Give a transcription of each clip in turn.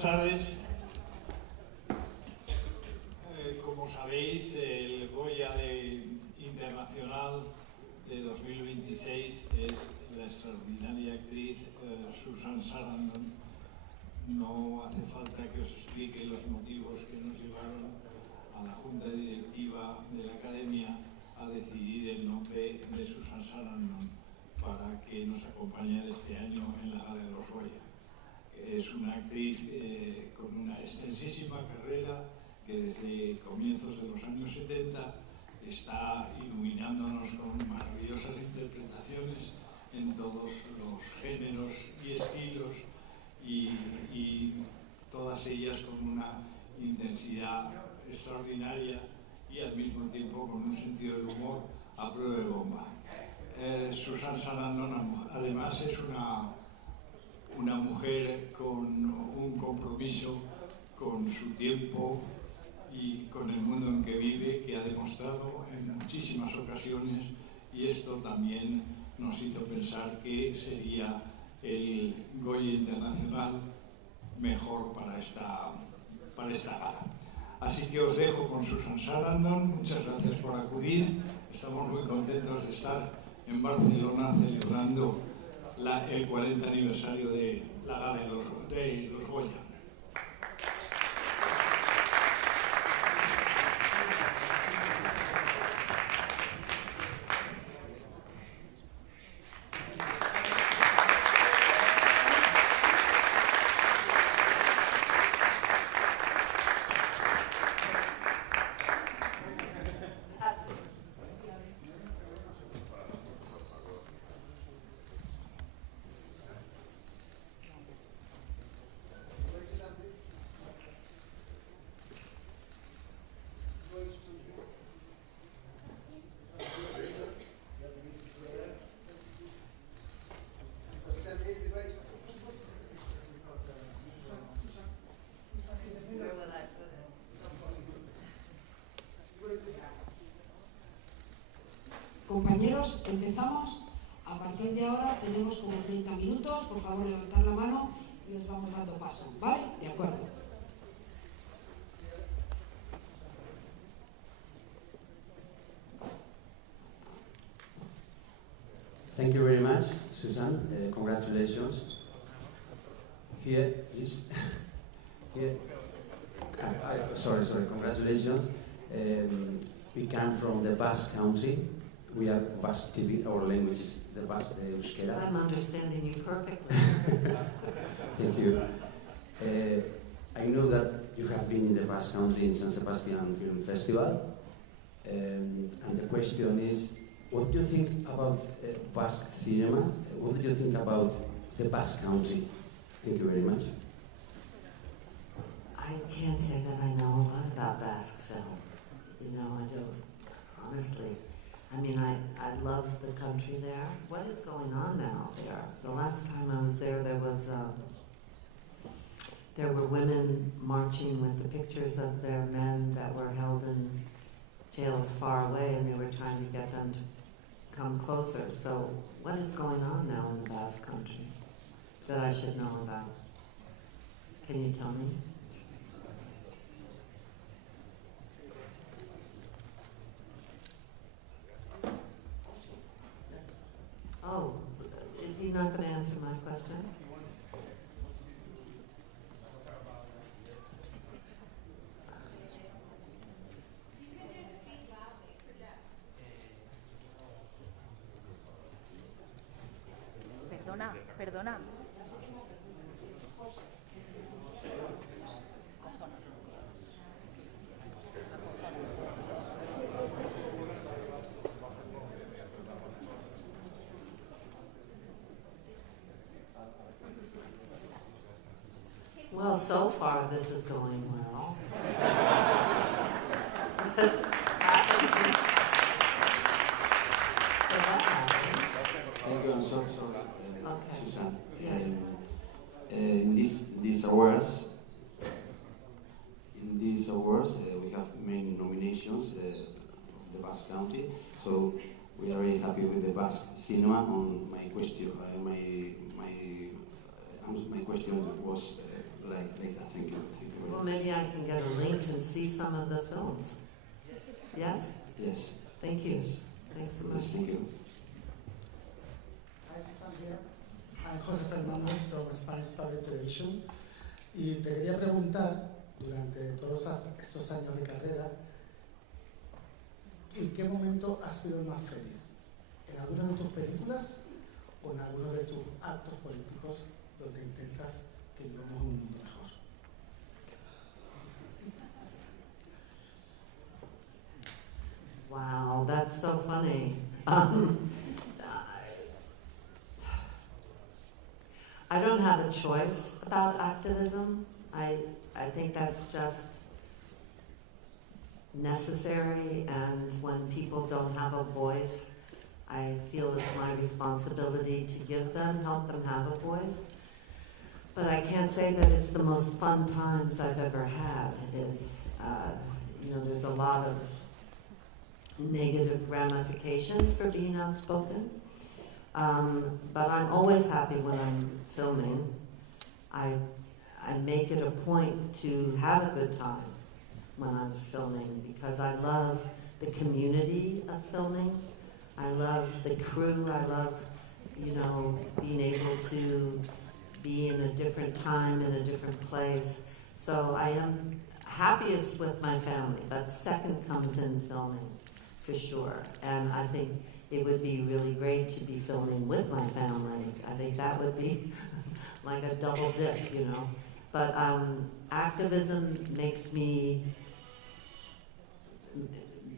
Buenas tardes. Como sabéis, el Goya Internacional de 2026 es la extraordinaria actriz Susan Sarandon. No hace falta que os explique los motivos que nos llevaron a la Junta Directiva de la Academia a decidir el nombre de Susan Sarandon para que nos acompañara este año en la Gala de los Goya. Es una actriz con una extensísima carrera que desde comienzos de los años 70 está iluminándonos con maravillosas interpretaciones en todos los géneros y estilos y todas ellas con una intensidad extraordinaria y al mismo tiempo con un sentido del humor a prueba de bomba. Susan Sarandon además es una mujer con un compromiso con su tiempo y con el mundo en que vive, que ha demostrado en muchísimas ocasiones, y esto también nos hizo pensar que sería el Goya Internacional mejor para esta gala. Así que os dejo con Susan Sarandon. Muchas gracias por acudir. Estamos muy contentos de estar en Barcelona celebrando el 40 aniversario de la gala de los Goya. Compañeros, empezamos. A partir de ahora tenemos como 30 minutos. Por favor, levantar la mano y os vamos dando paso. ¿Vale? De acuerdo. Thank you very much, Susan. Congratulations. Here, please. Here. Sorry. Congratulations. We come from the Basque country. We are Basque TV. Our language is the Basque Euskera. I'm understanding you perfectly. Thank you. I know that you have been in the Basque country in San Sebastian Film Festival. And the question is, what do you think about Basque cinema? What do you think about the Basque country? Thank you very much. I can't say that I know a lot about Basque film. You know, I don't, honestly. I mean, I love the country there. What is going on now there? The last time I was there, there were women marching with the pictures of their men that were held in jails far away, and they were trying to get them to come closer. So what is going on now in the Basque country that I should know about? Can you tell me? Oh, is he not going to answer my question? Perdona. Well, so far this is going well. Thank you. I'm so sorry, Okay. Susan. Yes. In these awards, we have many nominations of the Basque Country. So we are very happy with the Basque cinema. On my question, my question was like that. Thank you. Thank you very Well, much. maybe I can get a link and see some of the films. Yes? Yes. Thank you. Yes. Thanks so Yes, much. thank you. Hi, Susan here. I'm José Fernández from Spanish Public Television. Y te quería preguntar, durante todos estos años de carrera, ¿en qué momento has sido más feliz? ¿En alguna de tus películas o en alguno de tus actos políticos donde intentas que vivamos un mundo mejor? Wow, that's so funny. I don't have a choice about activism. I think that's just necessary, and when people don't have a voice, I feel it's my responsibility to give them, help them have a voice. But I can't say that it's the most fun times I've ever had. There's a lot of negative ramifications for being outspoken. But I'm always happy when I'm filming. I make it a point to have a good time when I'm filming because I love the community of filming. I love the crew. I love, being able to be in a different time, in a different place. So I am happiest with my family, but second comes in filming, for sure. And I think it would be really great to be filming with my family. I think that would be like a double dip, But activism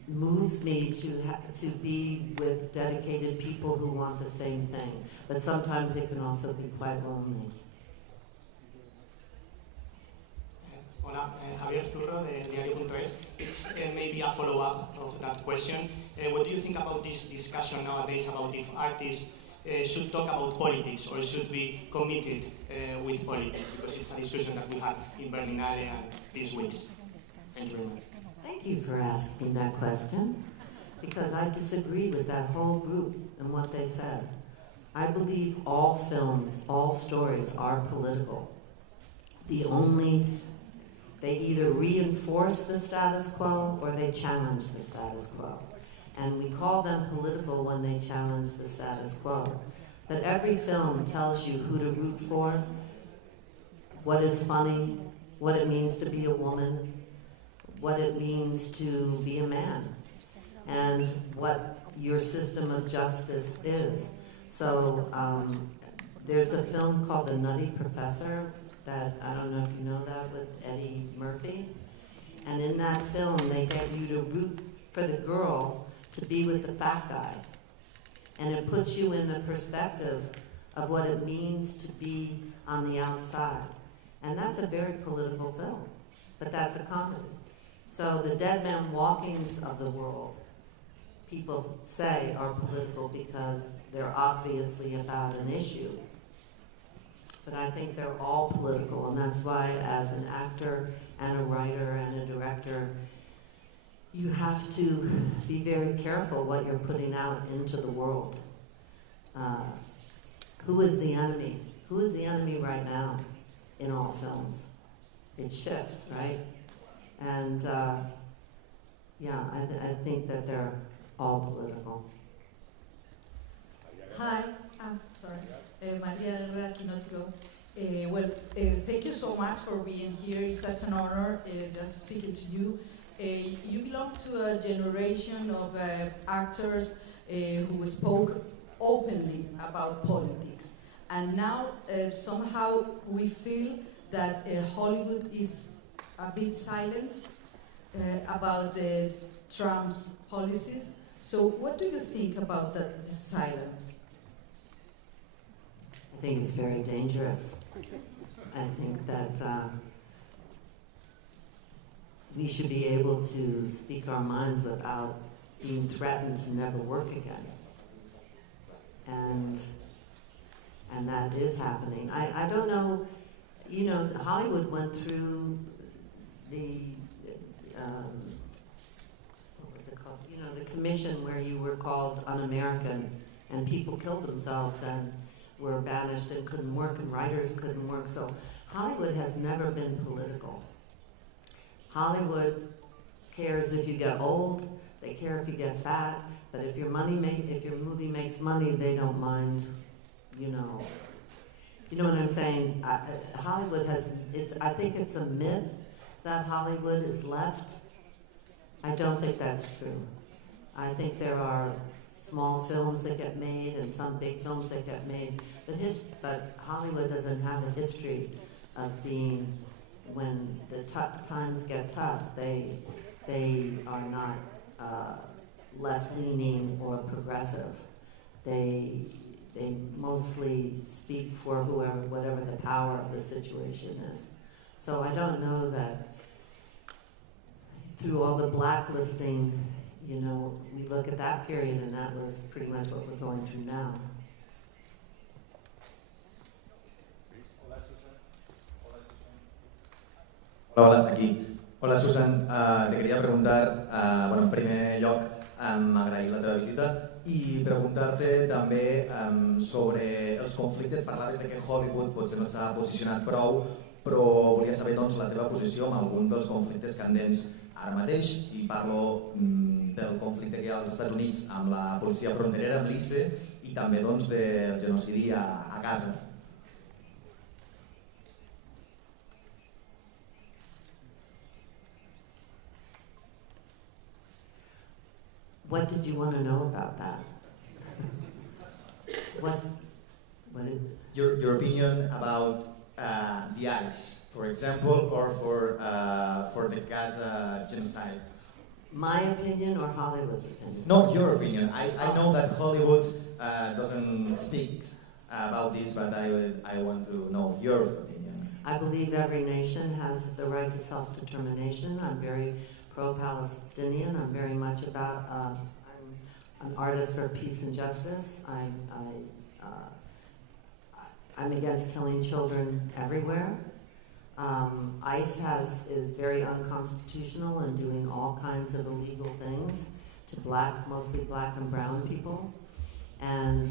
moves me to be with dedicated people who want the same thing. But sometimes it can also be quite lonely. Hola, Javier Zurro de Diario.es. It's maybe a follow-up of that question. What do you think about this discussion nowadays about if artists should talk about politics or should be committed with politics? Because it's a discussion that we had in Berlinale and these weeks. Thank you very much. Thank you for asking that question, because I disagree with that whole group and what they said. I believe all films, all stories are political. They either reinforce the status quo or they challenge the status quo. And we call them political when they challenge the status quo. But every film tells you who to root for, what is funny, what it means to be a woman, what it means to be a man, and what your system of justice is. So there's a film called The Nutty Professor that, I don't know if you know that, with Eddie Murphy. And in that film, they get you to root for the girl to be with the fat guy. And it puts you in the perspective of what it means to be on the outside. And that's a very political film, but that's a comedy. So the Dead Man Walkings of the world, people say are political because they're obviously about an issue. But I think they're all political, and that's why as an actor and a writer and a director, you have to be very careful what you're putting out into the world. Who is the enemy? Who is the enemy right now in all films? It shifts, right? And I think that they're all political. Hi, Maria Quinotco. Thank you so much for being here. It's such an honor just speaking to you. You belong to a generation of actors who spoke openly about politics. And now somehow we feel that Hollywood is a bit silent about Trump's policies. So what do you think about the silence? I think it's very dangerous. I think that we should be able to speak our minds without being threatened to never work again. And that is happening. I don't know, Hollywood went through the, what was it called? The commission where you were called un-American and people killed themselves, and were banished and couldn't work, and writers couldn't work. So Hollywood has never been political. Hollywood cares if you get old, they care if you get fat, but if your movie makes money, they don't mind, you know. You know what I'm saying? Hollywood I think it's a myth that Hollywood is left. I don't think that's true. I think there are small films that get made and some big films that get made, but Hollywood doesn't have a history of being, when the times get tough, they are not left-leaning or progressive. They mostly speak for whatever the power of the situation is. So I don't know that through all the blacklisting, you know, we look at that period and that was pretty much what we're going through now. Hola, aquí. Hola, Susan. Te quería preguntar, bueno, en primer lloc, agrair la teva visita i preguntar-te també sobre els conflictes. Parlaves de que Hollywood potser no s'ha posicionat prou, però volia saber doncs, la teva posició amb algun dels conflictes candents ara mateix, i parlo del conflicte que hi ha als Estats Units amb la policia fronterera, amb l'ICE, i també doncs, del genocidi a Gaza. What did you want to know about that? Your opinion about the ICE, for example, or for the Gaza genocide? My opinion or Hollywood's opinion? No, your opinion. I know that Hollywood doesn't speak about this, but I want to know your opinion. I believe every nation has the right to self-determination. I'm very pro-Palestinian. I'm very much about, I'm an artist for peace and justice. I'm against killing children everywhere. ICE is very unconstitutional and doing all kinds of illegal things to mostly black and brown people. And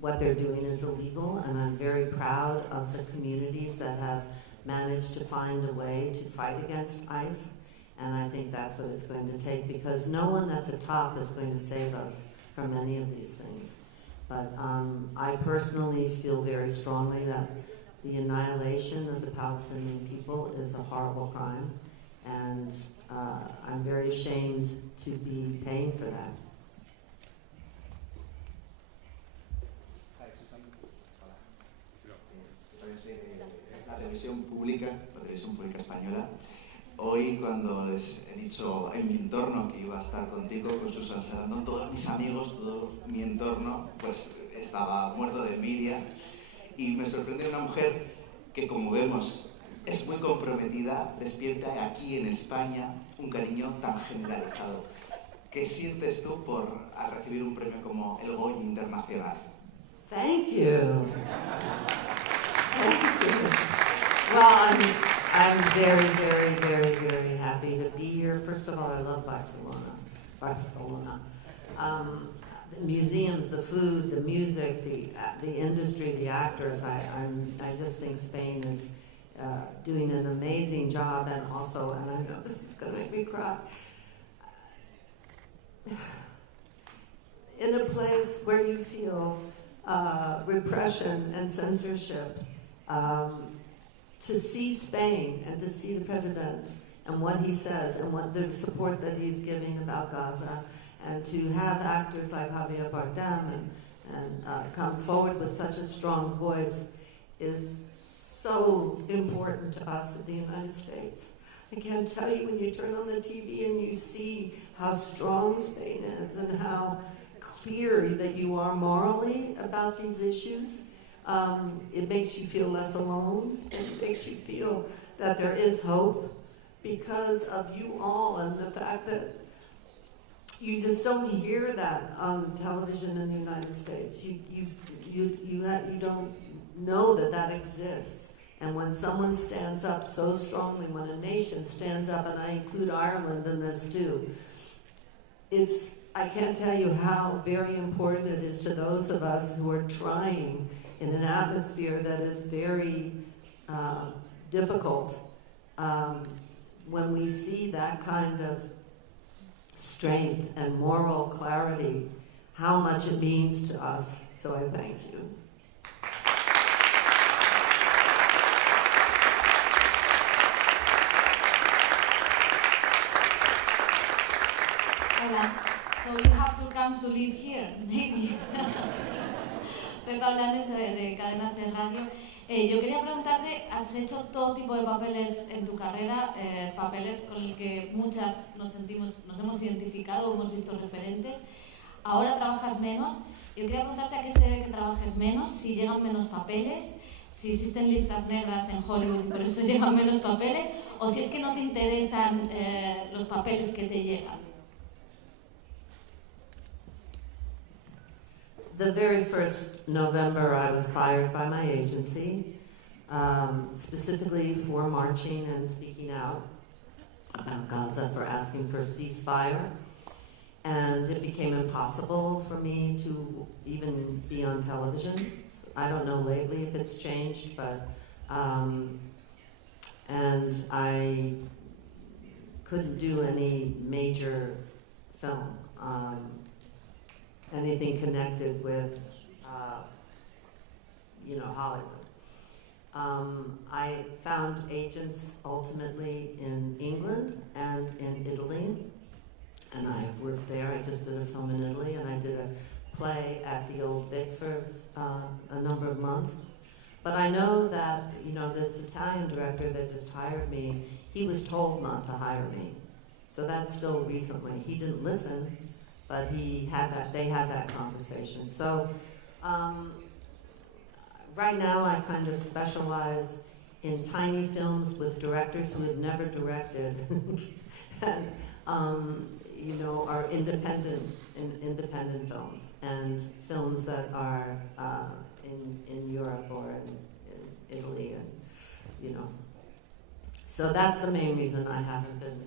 what they're doing is illegal, and I'm very proud of the communities that have managed to find a way to fight against ICE. And I think that's what it's going to take, because no one at the top is going to save us from any of these things. But I personally feel very strongly that the annihilation of the Palestinian people is a horrible crime, and I'm very ashamed to be paying for that. La televisión pública española. Hoy, cuando les he dicho en mi entorno que iba a estar contigo, con Susan Sarandon, todos mis amigos, todo mi entorno, pues estaba muerto de envidia. Y me sorprende una mujer que, como vemos, es muy comprometida, despierta aquí en España un cariño tan generalizado. ¿Qué sientes tú al recibir un premio como el Goya Internacional? Thank you. Thank you. Well, I'm very, very, very, very happy to be here. First of all, I love Barcelona. The museums, the food, the music, the industry, the actors. I just think Spain is doing an amazing job, and also, and I know this is going to make me cry, in a place where you feel repression and censorship, to see Spain and to see the president and what he says and what the support that he's giving about Gaza, and to have actors like Javier Bardem and come forward with such a strong voice is so important to us in the United States. I can't tell you, when you turn on the TV and you see how strong Spain is and how clear that you are morally about these issues, it makes you feel less alone, and it makes you feel that there is hope because of you all, and the fact that you just don't hear that on television in the United States. You don't know that exists. And when someone stands up so strongly, when a nation stands up, and I include Ireland in this too, I can't tell you how very important it is to those of us who are trying in an atmosphere that is very difficult. When we see that kind of strength and moral clarity, how much it means to us. So I thank you. Hola. So you have to come to live here, maybe. Pepa Blanes de Cadenas de Radio. Yo quería preguntarte, has hecho todo tipo de papeles en tu carrera, papeles con los que muchas nos hemos identificado, hemos visto referentes. Ahora trabajas menos. Yo quería preguntarte a qué se debe que trabajes menos, si llegan menos papeles, si existen listas negras en Hollywood y por eso llegan menos papeles, o si es que no te interesan los papeles que te llegan. The very first November, I was fired by my agency, specifically for marching and speaking out about Gaza, for asking for a ceasefire. And it became impossible for me to even be on television. I don't know lately if it's changed, but, and I couldn't do any major film. Anything connected with, Hollywood. I found agents ultimately in England and in Italy, and I have worked there. I just did a film in Italy, and I did a play at the Old Vic for a number of months. But I know that, this Italian director that just hired me, he was told not to hire me. So that's still recently. He didn't listen, but they had that conversation. So right now I kind of specialize in tiny films with directors who have never directed and are independent films and films that are in Europe or in Italy, and So that's the main reason I haven't been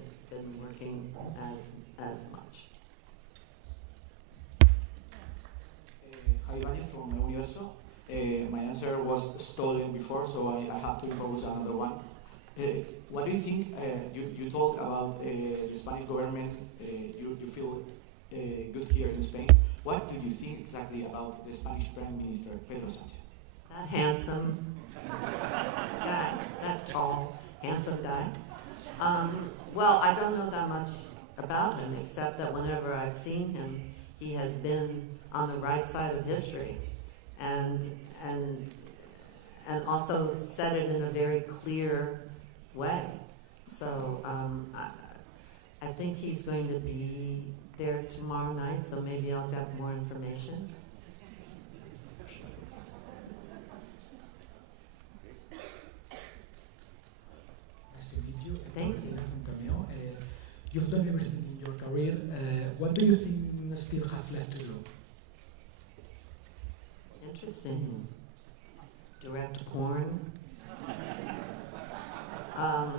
working as much. Javi from Universo. My answer was stolen before, so I have to impose another one. What do you think? You talk about the Spanish government. You feel good here in Spain. What do you think exactly about the Spanish Prime Minister, Pedro Sánchez? That handsome guy, that tall, handsome guy. Well, I don't know that much about him, except that whenever I've seen him, he has been on the right side of history, and also said it in a very clear way. So I think he's going to be there tomorrow night, so maybe I'll get more information. Nice to meet you. Thank you. From Cameo. You've done everything in your career. What do you think still have left to do? Interesting. Direct porn. I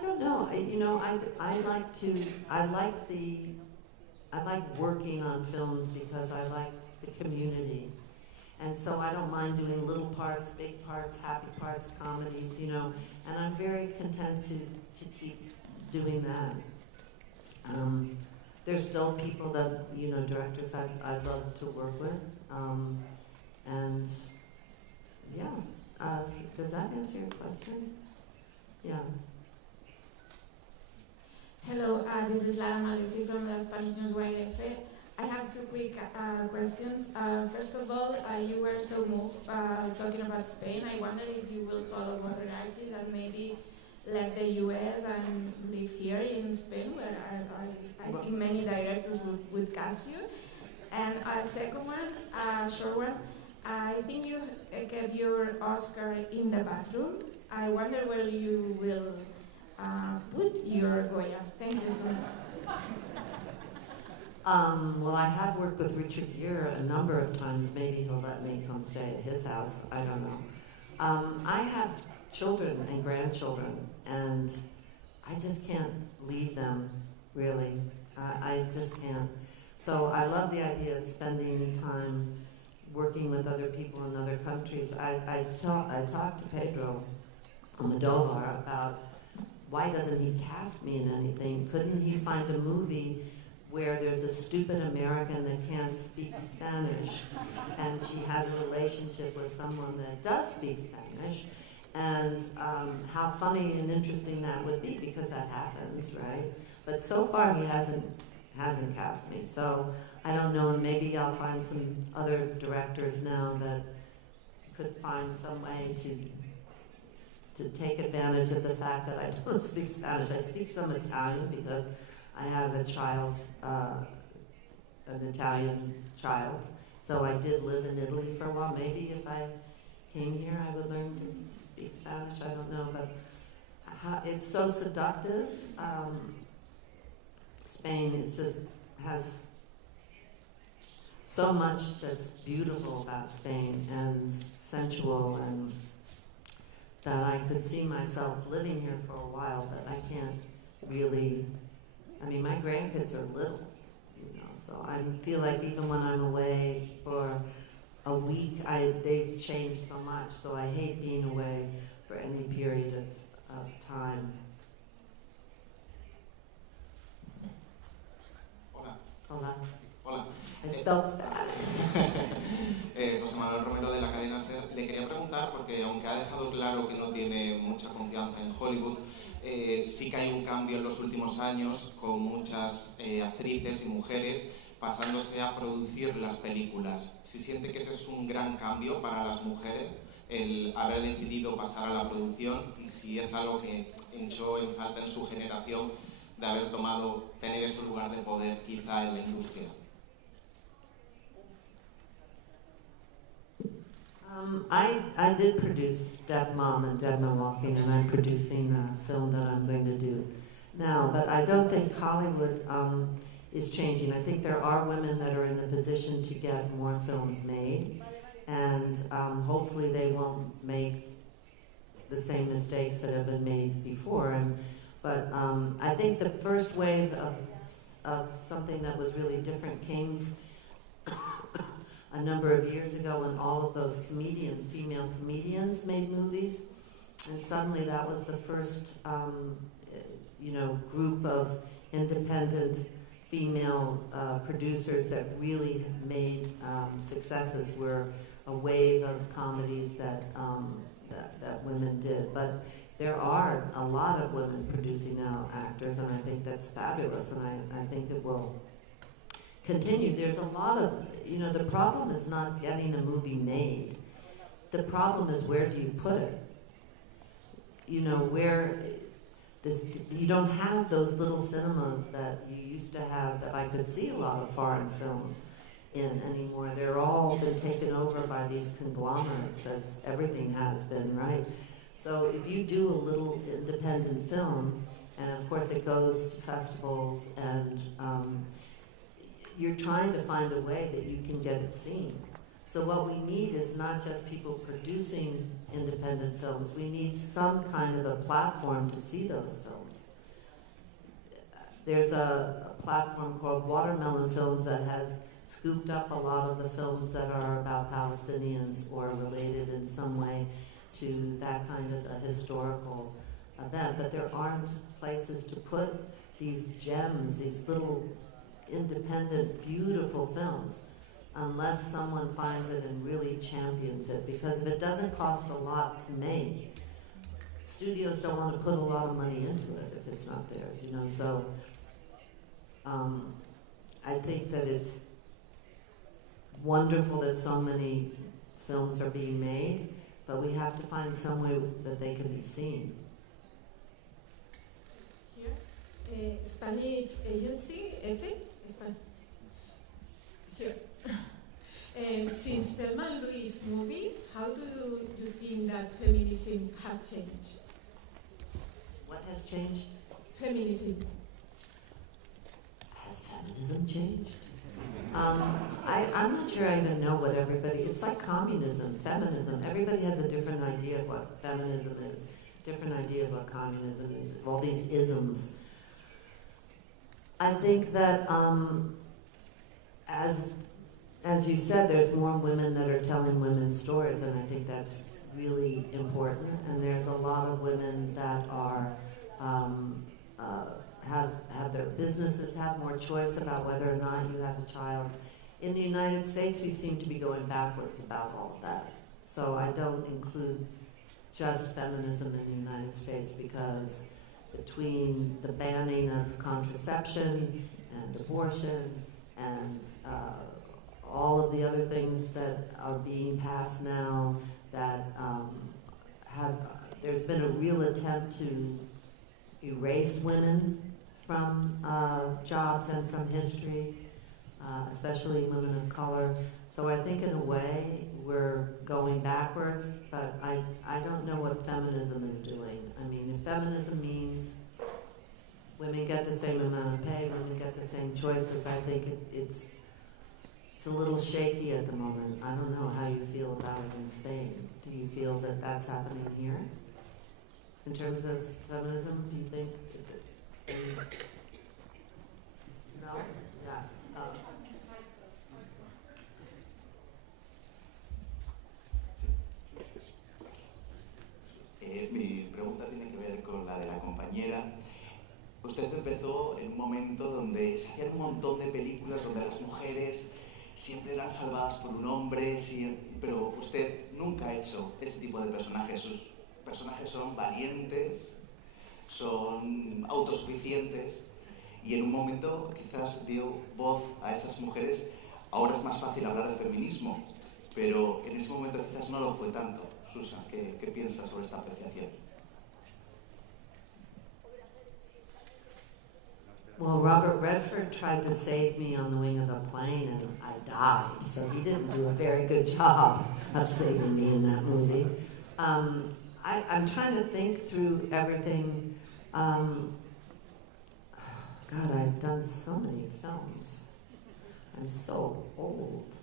don't know. I like working on films because I like the community. And so I don't mind doing little parts, big parts, happy parts, comedies, and I'm very content to keep doing that. There's still people that, directors I'd love to work with. And yeah, does that answer your question? Yeah. Hello, this is Lara Malesi from the Spanish News YRF. I have two quick questions. First of all, you were so moved talking about Spain. I wonder if you will follow other artists that maybe left the US and live here in Spain, where I think many directors would cast you. And second one, short one, I think you get your Oscar in the bathroom. I wonder where you will put your Goya. Thank you so much. Well, I have worked with Richard Gere a number of times. Maybe he'll let me come stay at his house. I don't know. I have children and grandchildren, and I just can't leave them, really. I just can't. So I love the idea of spending time working with other people in other countries. I talked to Pedro Almodovar about why doesn't he cast me in anything? Couldn't he find a movie where there's a stupid American that can't speak Spanish and she has a relationship with someone that does speak Spanish? And how funny and interesting that would be, because that happens, right? But so far he hasn't cast me. So I don't know, and maybe I'll find some other directors now that could find some way to take advantage of the fact that I don't speak Spanish. I speak some Italian because I have a child, an Italian child. So I did live in Italy for a while. Maybe if I came here, I would learn to speak Spanish. I don't know, but it's so seductive. Spain has so much that's beautiful about Spain and sensual, and that I could see myself living here for a while, but I can't really. I mean, my grandkids are little, so I feel like even when I'm away for a week, they've changed so much, so I hate being away for any period of time. Hola. Hola. I spelled Spanish. José Manuel Romero de la cadena SER. Le quería preguntar, porque aunque ha dejado claro que no tiene mucha confianza en Hollywood, sí que hay un cambio en los últimos años con muchas actrices y mujeres pasándose a producir las películas. Si siente que ese es un gran cambio para las mujeres, el haber decidido pasar a la producción, y si es algo que echó en falta en su generación de haber tener ese lugar de poder quizá en la industria. I did produce Stepmom and Dead Man Walking, and I'm producing a film that I'm going to do now, but I don't think Hollywood is changing. I think there are women that are in the position to get more films made, and hopefully they won't make the same mistakes that have been made before. But I think the first wave of something that was really different came a number of years ago when all of those female comedians made movies, and suddenly that was the first, group of independent female producers that really made successes. Were a wave of comedies that women did, but there are a lot of women producing now actors, and I think that's fabulous, and I think it will continue. There's a lot of, the problem is not getting a movie made. The problem is, where do you put it? You don't have those little cinemas that you used to have, that I could see a lot of foreign films in anymore. They're all been taken over by these conglomerates, as everything has been, right? So if you do a little independent film, and of course it goes to festivals, and you're trying to find a way that you can get it seen. So what we need is not just people producing independent films. We need some kind of a platform to see those films. There's a platform called Watermelon Films that has scooped up a lot of the films that are about Palestinians or related in some way to that kind of a historical event. But there aren't places to put these gems, these little independent, beautiful films, unless someone finds it and really champions it. Because if it doesn't cost a lot to make, studios don't want to put a lot of money into it if it's not theirs, So I think that it's wonderful that so many films are being made, but we have to find some way that they can be seen. Here, Spanish agency, EFE. Here. Since Thelma Louise movie, how do you think that feminism has changed? What has changed? Feminism. Has feminism changed? I'm not sure I even know what everybody, it's like communism, feminism. Everybody has a different idea of what feminism is, different idea of what communism is, all these isms. I think that, as you said, there's more women that are telling women's stories, and I think that's really important. And there's a lot of women that are have their businesses, have more choice about whether or not you have a child. In the United States, we seem to be going backwards about all of that. So I don't include just feminism in the United States, because between the banning of contraception and abortion and all of the other things that are being passed now, that there's been a real attempt to erase women from jobs and from history, especially women of color. So I think in a way we're going backwards, but I don't know what feminism is doing. I mean, if feminism means women get the same amount of pay, women get the same choices, I think it's a little shaky at the moment. I don't know how you feel about it in Spain. Do you feel that that's happening here? In terms of feminism, do you think? No? Yeah. Mi pregunta tiene que ver con la de la compañera. Usted empezó en un momento donde se hacían un montón de películas donde las mujeres siempre eran salvadas por un hombre, pero usted nunca ha hecho este tipo de personajes. Sus personajes son valientes, son autosuficientes, y en un momento quizás dio voz a esas mujeres. Ahora es más fácil hablar de feminismo, pero en ese momento quizás no lo fue tanto. Susan, ¿qué piensas sobre esta apreciación? Well, Robert Redford tried to save me on the wing of a plane, and I died, so he didn't do a very good job of saving me in that movie. I'm trying to think through everything. God, I've done so many films. I'm so old.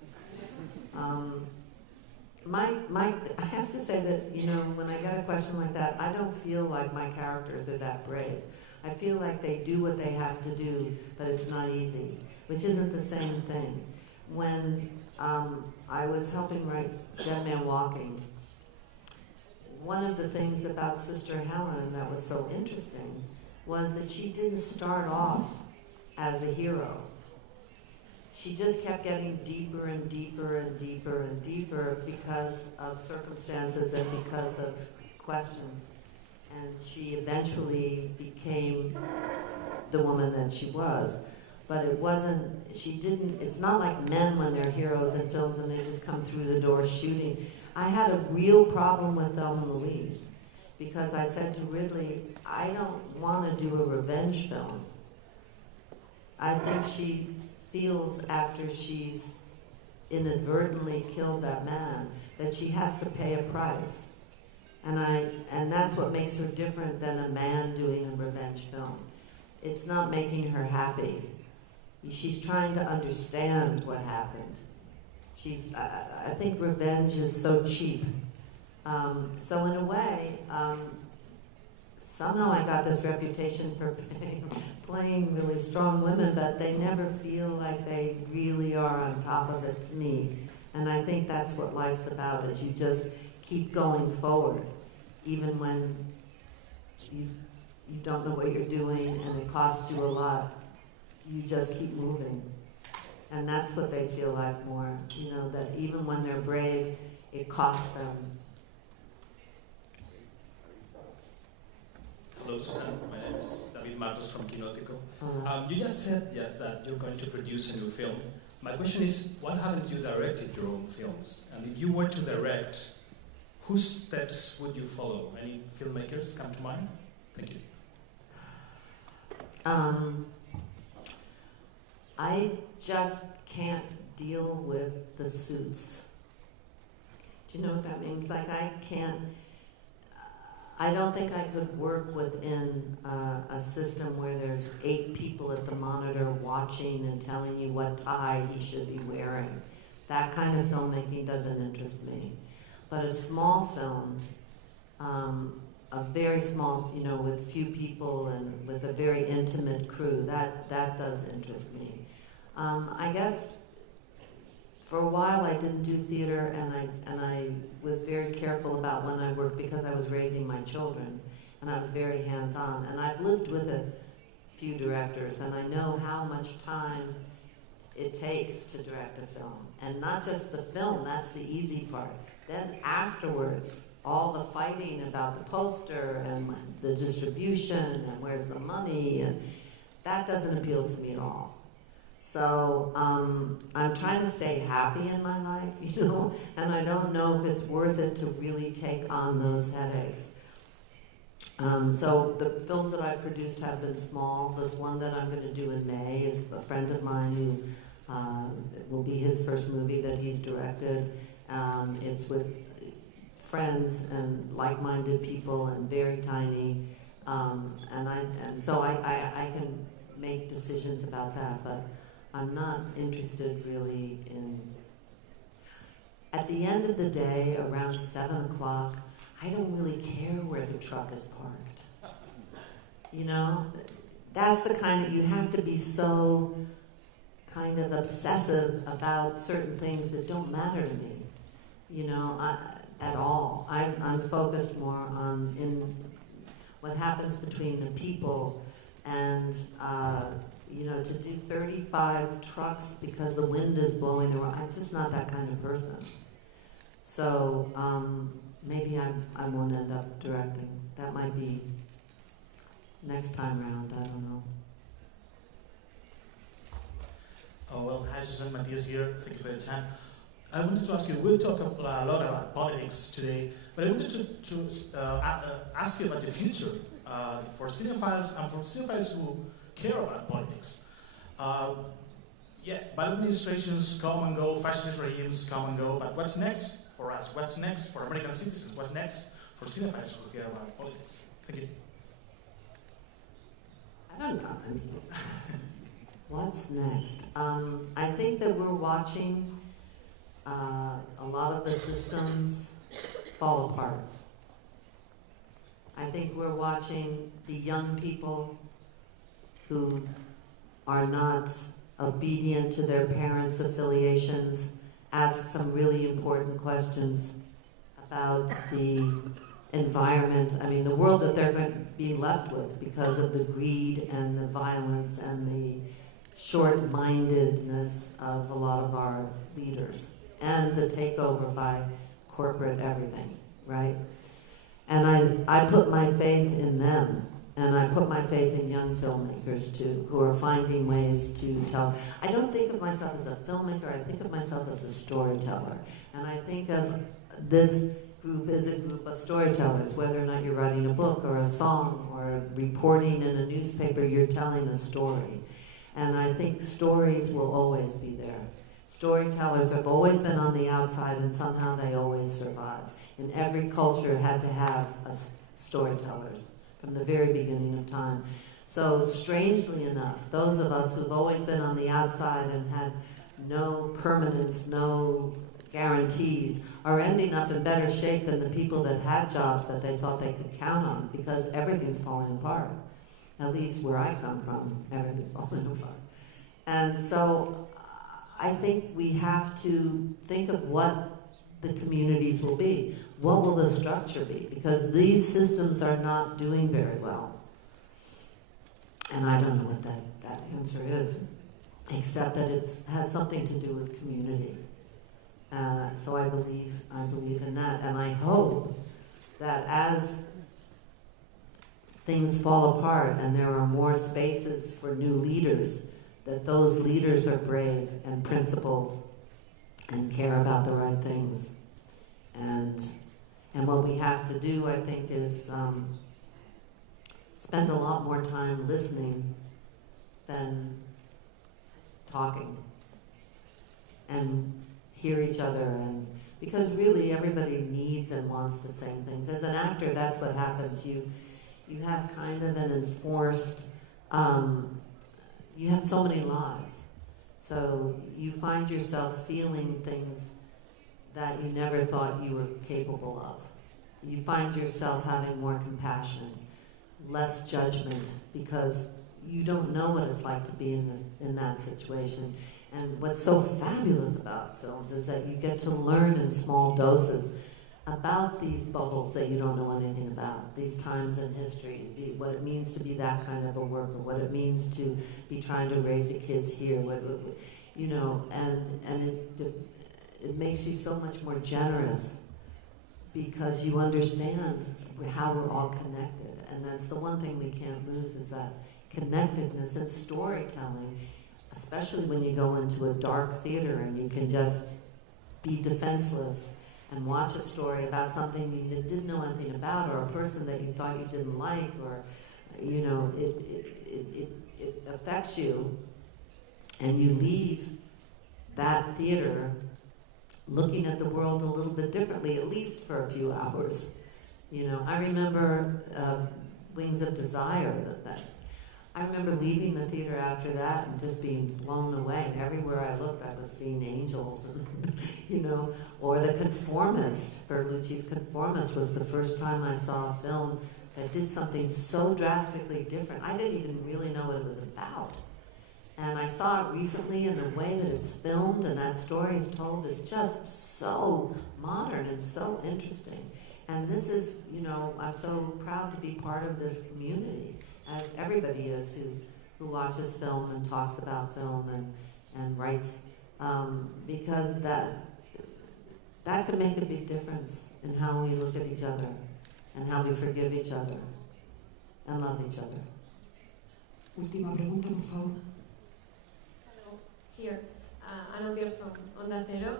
I have to say that, you know, when I get a question like that, I don't feel like my characters are that brave. I feel like they do what they have to do, but it's not easy, which isn't the same thing. When I was helping write Dead Man Walking, one of the things about Sister Helen that was so interesting was that she didn't start off as a hero. She just kept getting deeper and deeper and deeper and deeper because of circumstances and because of questions. And she eventually became the woman that she was. But it wasn't, it's not like men when they're heroes in films and they just come through the door shooting. I had a real problem with Thelma Louise because I said to Ridley, I don't want to do a revenge film. I think she feels after she's inadvertently killed that man that she has to pay a price. And that's what makes her different than a man doing a revenge film. It's not making her happy. She's trying to understand what happened. I think revenge is so cheap. So in a way, somehow I got this reputation for playing really strong women, but they never feel like they really are on top of it to me. And I think that's what life's about, is you just keep going forward, even when you don't know what you're doing and it costs you a lot. You just keep moving. And that's what they feel like more, you know, that even when they're brave, it costs them. Hello, Susan. My name is David Matos from Quinótico. You just said that you're going to produce a new film. My question is, why haven't you directed your own films? And if you were to direct, whose steps would you follow? Any filmmakers come to mind? Thank you. I just can't deal with the suits. Do you know what that means? Like I don't think I could work within a system where there's 8 people at the monitor watching and telling you what tie he should be wearing. That kind of filmmaking doesn't interest me. But a small film a very small, you know, with few people and with a very intimate crew, that does interest me. I guess for a while I didn't do theater, and I was very careful about when I worked because I was raising my children, and I was very hands-on. And I've lived with a few directors, and I know how much time it takes to direct a film. And not just the film, that's the easy part. Then afterwards, all the fighting about the poster and the distribution and where's the money, and that doesn't appeal to me at all. So I'm trying to stay happy in my life, you know, and I don't know if it's worth it to really take on those headaches. So the films that I've produced have been small. This one that I'm going to do in May is a friend of mine who will be his first movie that he's directed. It's with friends and like-minded people and very tiny, and so I can make decisions about that, but I'm not interested really in. At the end of the day, around 7 o'clock, I don't really care where the truck is parked. You know, that's the kind of, you have to be so kind of obsessive about certain things that don't matter to me, you know, at all. I'm focused more on in what happens between the people, and you know, to do 35 trucks because the wind is blowing around, I'm just not that kind of person. So maybe I won't end up directing. That might be next time round, I don't know. Oh, well, hi, Susan, Matthias here. Thank you for the time. I wanted to ask you, we'll talk a lot about politics today, but I wanted to ask you about the future for cinephiles and for cinephiles who care about politics. Yeah, bad administrations come and go, fascist regimes come and go, but what's next for us? What's next for American citizens? What's next for cinephiles who care about politics? Thank you. I don't know. I mean, what's next? I think that we're watching a lot of the systems fall apart. I think we're watching the young people who are not obedient to their parents' affiliations ask some really important questions about the environment. I mean, the world that they're going to be left with because of the greed and the violence and the short-mindedness of a lot of our leaders and the takeover by corporate everything, right? And I put my faith in them, and I put my faith in young filmmakers too, who are finding ways to tell. I don't think of myself as a filmmaker, I think of myself as a storyteller. And I think of this group as a group of storytellers, whether or not you're writing a book or a song or reporting in a newspaper, you're telling a story. And I think stories will always be there. Storytellers have always been on the outside, and somehow they always survive. And every culture had to have storytellers from the very beginning of time. So strangely enough, those of us who've always been on the outside and had no permanence, no guarantees, are ending up in better shape than the people that had jobs that they thought they could count on, because everything's falling apart. At least where I come from, everything's falling apart. And so I think we have to think of what the communities will be. What will the structure be? Because these systems are not doing very well. And I don't know what that answer is, except that it has something to do with community. So I believe in that. And I hope that as things fall apart and there are more spaces for new leaders, that those leaders are brave and principled and care about the right things. And what we have to do, I think, is spend a lot more time listening than talking, and hear each other, and because really everybody needs and wants the same things. As an actor, that's what happens. You have kind of an enforced, you have so many lives. So you find yourself feeling things that you never thought you were capable of. you find yourself having more compassion, less judgment, because you don't know what it's like to be in that situation. And what's so fabulous about films is that you get to learn in small doses about these bubbles that you don't know anything about, these times in history, what it means to be that kind of a worker, what it means to be trying to raise the kids here, you know, and it makes you so much more generous because you understand how we're all connected. And that's the one thing we can't lose, is that connectedness and storytelling, especially when you go into a dark theater and you can just be defenseless and watch a story about something you didn't know anything about, or a person that you thought you didn't like, or, you know, it affects you, and you leave that theater looking at the world a little bit differently, at least for a few hours. You know, I remember Wings of Desire, I remember leaving the theater after that and just being blown away. Everywhere I looked, I was seeing angels, you know. Or The Conformist, Bertolucci's Conformist, was the first time I saw a film that did something so drastically different. I didn't even really know what it was about. And I saw it recently, and the way that it's filmed and that story is told is just so modern and so interesting. And this is, you know, I'm so proud to be part of this community, as everybody is who watches film and talks about film and writes, because that could make a big difference in how we look at each other and how we forgive each other and love each other. Última pregunta, por favor. Hello, here, Ana Odiel from Onda Cero.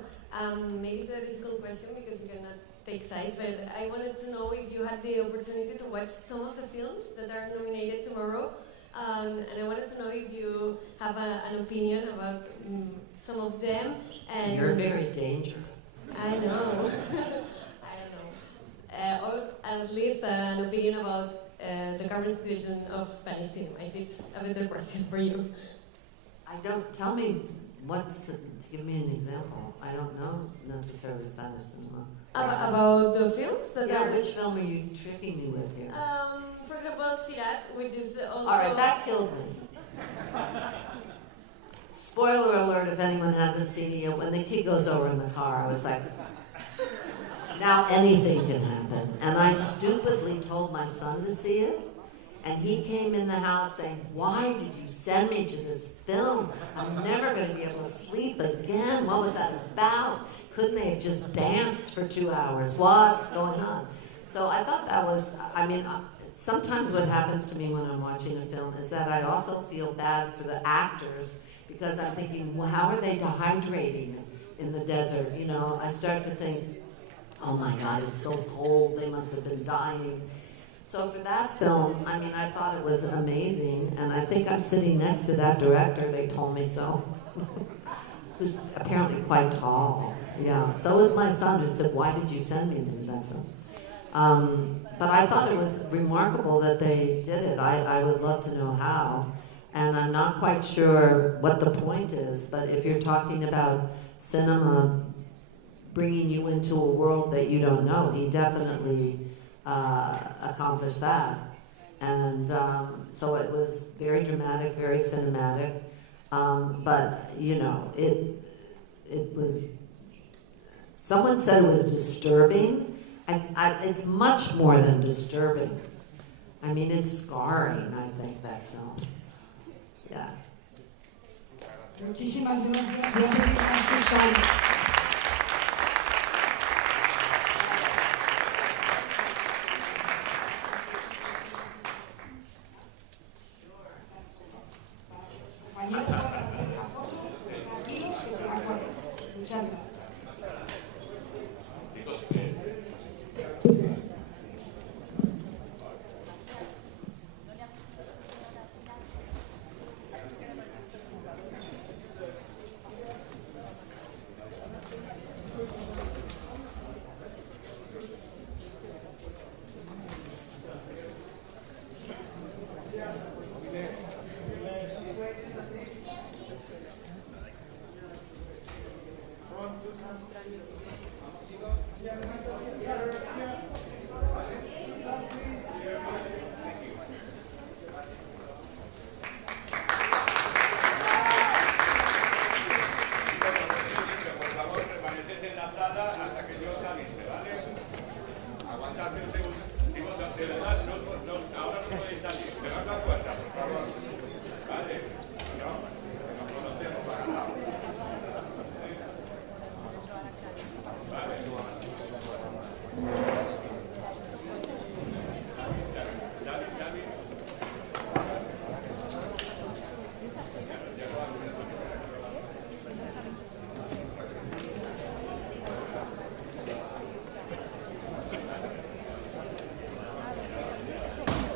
Maybe it's a difficult question because you cannot take sides, but I wanted to know if you had the opportunity to watch some of the films that are nominated tomorrow, and I wanted to know if you have an opinion about some of them. And you're very dangerous. I know. I don't know. Or at least an opinion about the current situation of Spanish cinema, if it's a better question for you. Tell me give me an example. I don't know necessarily Spanish cinema. About the films that are... which film are you tricking me with here? For example, Sirat, which is also... All right, that killed me. Spoiler alert, if anyone hasn't seen it yet, when the kid goes over in the car, I was like, now anything can happen. And I stupidly told my son to see it, and he came in the house saying, why did you send me to this film? I'm never going to be able to sleep again. What was that about? Couldn't they have just danced for 2 hours? What's going on? So I thought that was, I mean, sometimes what happens to me when I'm watching a film is that I also feel bad for the actors, because I'm thinking, well, how are they dehydrating in the desert? You know, I start to think, oh my God, it's so cold, they must have been dying. So for that film, I mean, I thought it was amazing, and I think I'm sitting next to that director, they told me so, who's apparently quite tall. Yeah, so was my son, who said, why did you send me to that film? But I thought it was remarkable that they did it. I would love to know how. And I'm not quite sure what the point is, but if you're talking about cinema bringing you into a world that you don't know, he definitely accomplished that. And so it was very dramatic, very cinematic, but, you know, it was, someone said it was disturbing. It's much more than disturbing. I mean, it's scarring, I think, that film. Yeah. Muchísimas gracias.